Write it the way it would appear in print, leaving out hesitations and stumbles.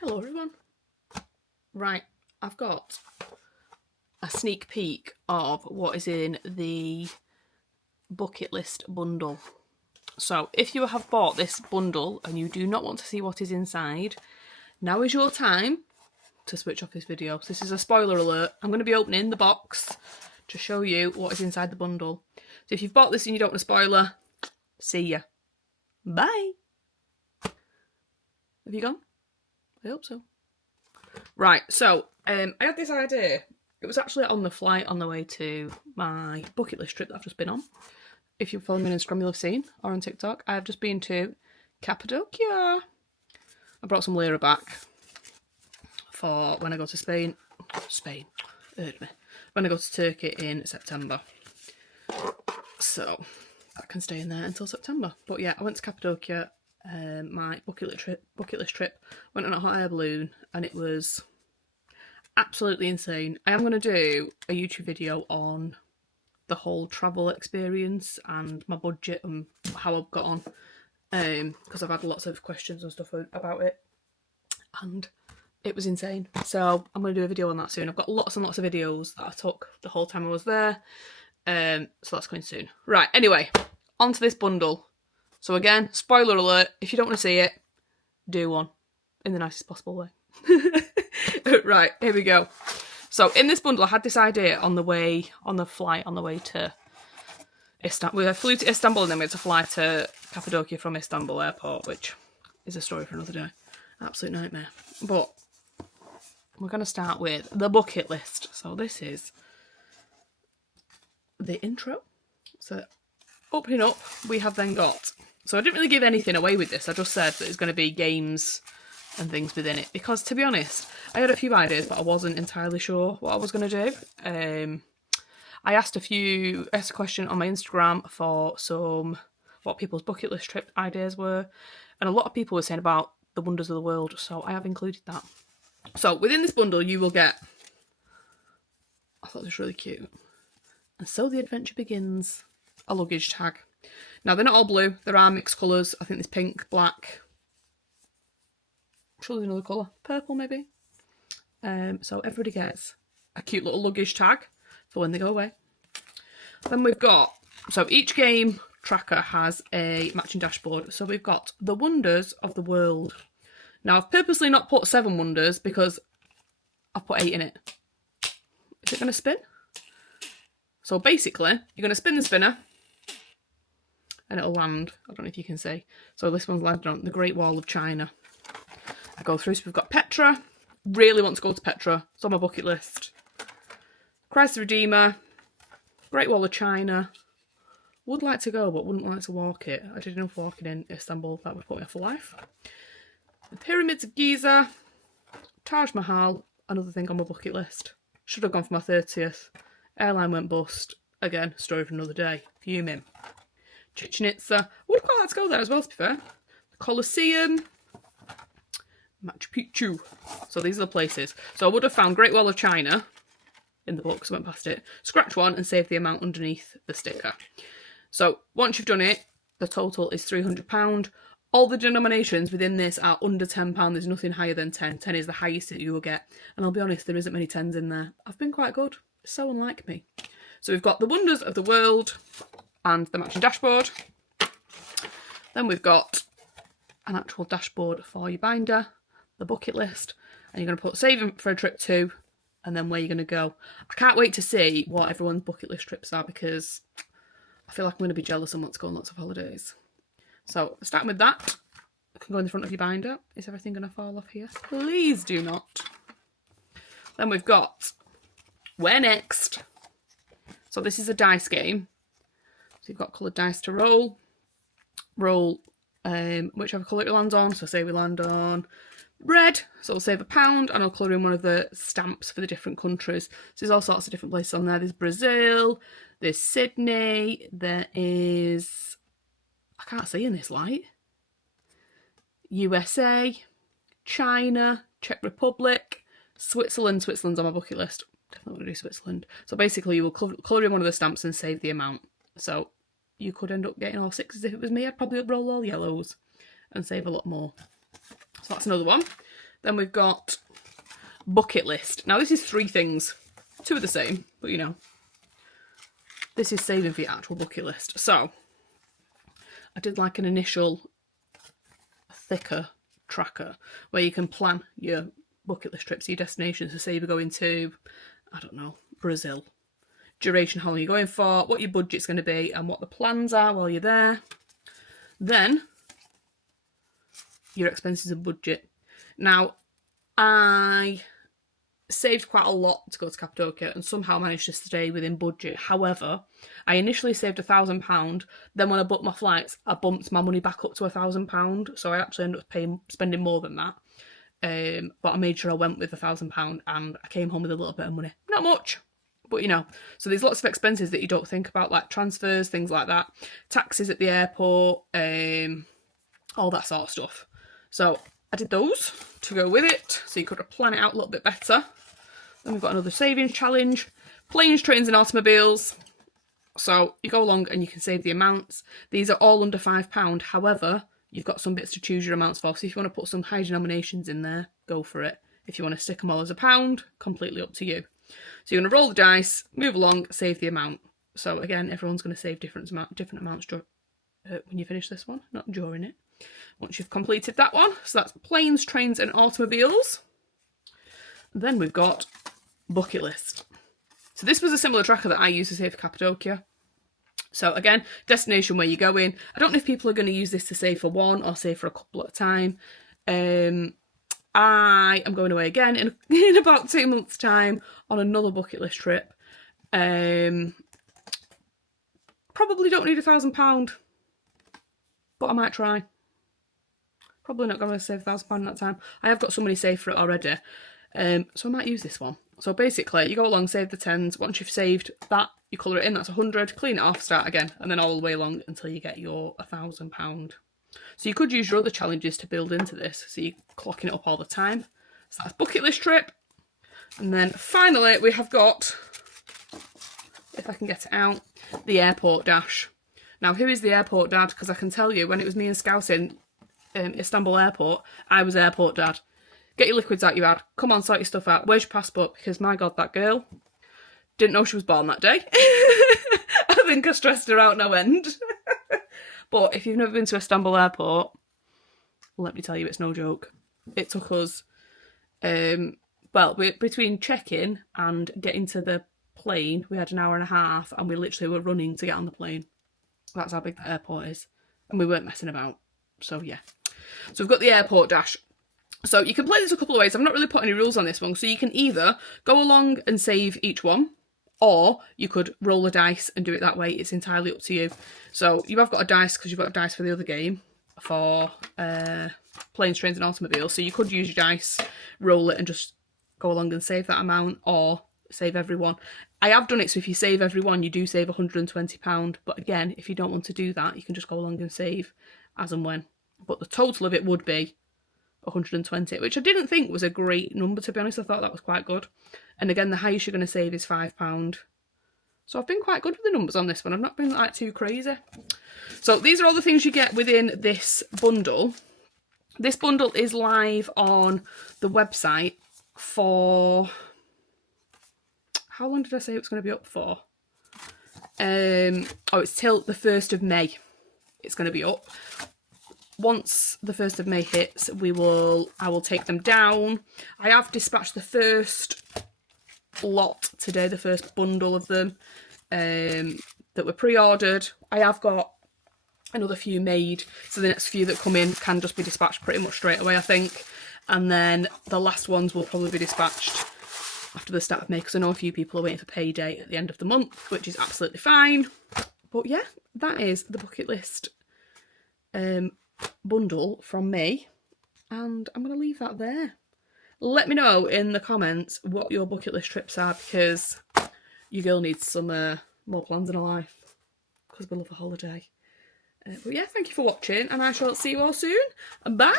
Hello everyone. Right, I've got a sneak peek of what is in the bucket list bundle. So if you have bought this bundle and you do not want to see what is inside, now is your time to switch off this video. So this is a spoiler alert. I'm going to be opening the box to show you what is inside the bundle. So if you've bought this and you don't want a spoiler, see ya. Bye. Have you gone? I hope so. Right, so I had this idea. It was actually on the flight on the way to my bucket list trip that I've just been on. If you follow me on Instagram, you'll have seen, or on TikTok. I have just been to Cappadocia. I brought some lira back for when I go to Spain. Heard me. When I go to Turkey in September. So that can stay in there until September. But yeah, I went to Cappadocia. My bucket list trip, went on a hot air balloon, and it was absolutely insane. I am going to do a YouTube video on the whole travel experience and my budget and how I've got on, because I've had lots of questions and stuff about it, and it was insane. So I'm going to do a video on that soon. I've got lots and lots of videos that I took the whole time I was there, so that's coming soon. Right, anyway, onto this bundle. So again, spoiler alert, if you don't want to see it, do one in the nicest possible way. Right, here we go. So in this bundle, I had this idea on the flight on the way to Istanbul. We flew to Istanbul and then we had to fly to Cappadocia from Istanbul airport, which is a story for another day. Absolute nightmare. But we're going to start with the bucket list. So this is the intro. So opening up, we have then got... So I didn't really give anything away with this. I just said that there's going to be games and things within it. Because, to be honest, I had a few ideas, but I wasn't entirely sure what I was going to do. I asked a question on my Instagram for what people's bucket list trip ideas were. And a lot of people were saying about the wonders of the world. So I have included that. So within this bundle, you will get... I thought this was really cute. And so the adventure begins. A luggage tag. Now, they're not all blue. There are mixed colours. I think there's pink, black. I'm sure there's another colour. Purple, maybe. So everybody gets a cute little luggage tag for when they go away. Then we've got... So each game tracker has a matching dashboard. So we've got the wonders of the world. Now, I've purposely not put 7 wonders because I've put 8 in it. Is it going to spin? So basically, you're going to spin the spinner. And it'll land. I don't know if you can see. So this one's landed on the Great Wall of China. I go through. So we've got Petra. Really want to go to Petra. It's on my bucket list. Christ the Redeemer. Great Wall of China. Would like to go, but wouldn't like to walk it. I did enough walking in Istanbul. That would put me off for life. The Pyramids of Giza. Taj Mahal. Another thing on my bucket list. Should have gone for my 30th. Airline went bust. Again, story for another day. Fuming. Chichen Itza. Would quite like to go there as well, to be fair. The Colosseum. Machu Picchu. So these are the places. So I would have found Great Wall of China in the book, so I went past it. Scratch one and save the amount underneath the sticker. So once you've done it, the total is £300. All the denominations within this are under £10. There's nothing higher than 10. 10 is the highest that you will get. And I'll be honest, there isn't many 10s in there. I've been quite good. So unlike me. So we've got the wonders of the world and the matching dashboard. Then we've got an actual dashboard for your binder, the bucket list, and you're going to put saving for a trip to, and then where you're going to go. I can't wait to see what everyone's bucket list trips are because I feel like I'm going to be jealous and want to go on lots of holidays. So starting with that, I can go in the front of your binder. Is everything going to fall off here? Please do not. Then we've got where next. So this is a dice game. So you've got coloured dice to roll. Roll whichever colour it lands on. So say we land on red, so we'll save £1 and I'll colour in one of the stamps for the different countries. So there's all sorts of different places on there. There's Brazil, there's Sydney, there is... I can't see in this light. USA, China, Czech Republic, Switzerland. Switzerland's on my bucket list. Definitely want to do Switzerland. So basically you will colour in one of the stamps and save the amount. So you could end up getting all 6s. If it was me, I'd probably roll all yellows and save a lot more. So that's another one. Then we've got bucket list. Now this is 3 things. 2 are the same, but you know. This is saving for your actual bucket list. So, I did like an initial thicker tracker where you can plan your bucket list trips, your destinations. So say you're going to, I don't know, Brazil. Duration, how long you're going for, what your budget's going to be, and what the plans are while you're there. Then, your expenses and budget. Now, I saved quite a lot to go to Cappadocia and somehow managed to stay within budget. However, I initially saved £1,000. Then when I booked my flights, I bumped my money back up to £1,000. So I actually ended up spending more than that. But I made sure I went with £1,000 and I came home with a little bit of money. Not much, but you know. So there's lots of expenses that you don't think about, like transfers, things like that. Taxis at the airport, all that sort of stuff. So I did those to go with it, so you could plan it out a little bit better. Then we've got another savings challenge. Planes, trains and automobiles. So you go along and you can save the amounts. These are all under £5. However, you've got some bits to choose your amounts for. So if you want to put some high denominations in there, go for it. If you want to stick them all as £1, completely up to you. So you're going to roll the dice, move along, save the amount. So again, everyone's going to save different amounts when you finish this one, not during it. Once you've completed that one. So that's planes, trains and automobiles. Then we've got bucket list. So this was a similar tracker that I used to save for Cappadocia. So again, destination where you're going. I don't know if people are going to use this to save for one or save for a couple at a time. I am going away again in about 2 months' time on another bucket list trip. Probably don't need £1,000, but I might try. Probably not going to save £1,000 in that time. I have got somebody saved for it already. So I might use this one. So basically, you go along, save the tens. Once you've saved that, you colour it in, that's 100, clean it off, start again, and then all the way along until you get your £1,000. So you could use your other challenges to build into this, so you're clocking it up all the time. So that's bucket list trip. And then finally, we have got, if I can get it out, the airport dash. Now, who is the airport dad? Because I can tell you, when it was me and Scouting, Istanbul airport, I was airport dad. Get your liquids out you had. Come on, sort your stuff out. Where's your passport? Because my God, that girl didn't know she was born that day. I think I stressed her out no end. But if you've never been to Istanbul airport, let me tell you, it's no joke. It took us, between check-in and getting to the plane, we had an hour and a half, and we literally were running to get on the plane. That's how big the airport is. And we weren't messing about. So yeah. So we've got the airport dash. So you can play this a couple of ways. I've not really put any rules on this one. So you can either go along and save each one, or you could roll a dice and do it that way. It's entirely up to you. So you have got a dice because you've got a dice for the other game for planes, trains and automobiles. So you could use your dice, roll it and just go along and save that amount, or save everyone. I have done it, so if you save everyone, you do save £120. But again, if you don't want to do that, you can just go along and save as and when. But the total of it would be 120, which I didn't think was a great number, to be honest. I thought that was quite good. And again, the highest you're going to save is £5. So I've been quite good with the numbers on this one. I've not been like too crazy. So these are all the things you get within this bundle. This bundle is live on the website for... How long did I say it was going to be up for? It's till the 1st of May. It's going to be up. Once the 1st of May hits, I will take them down. I have dispatched the first lot today, the first bundle of them that were pre-ordered. I have got another few made, so the next few that come in can just be dispatched pretty much straight away, I think. And then the last ones will probably be dispatched after the start of May, because I know a few people are waiting for payday at the end of the month, which is absolutely fine. But yeah, that is the bucket list bundle from me, and I'm going to leave that there. Let me know in the comments what your bucket list trips are, because your girl needs some more plans in her life, because we love a holiday. But yeah, thank you for watching, and I shall see you all soon. Bye!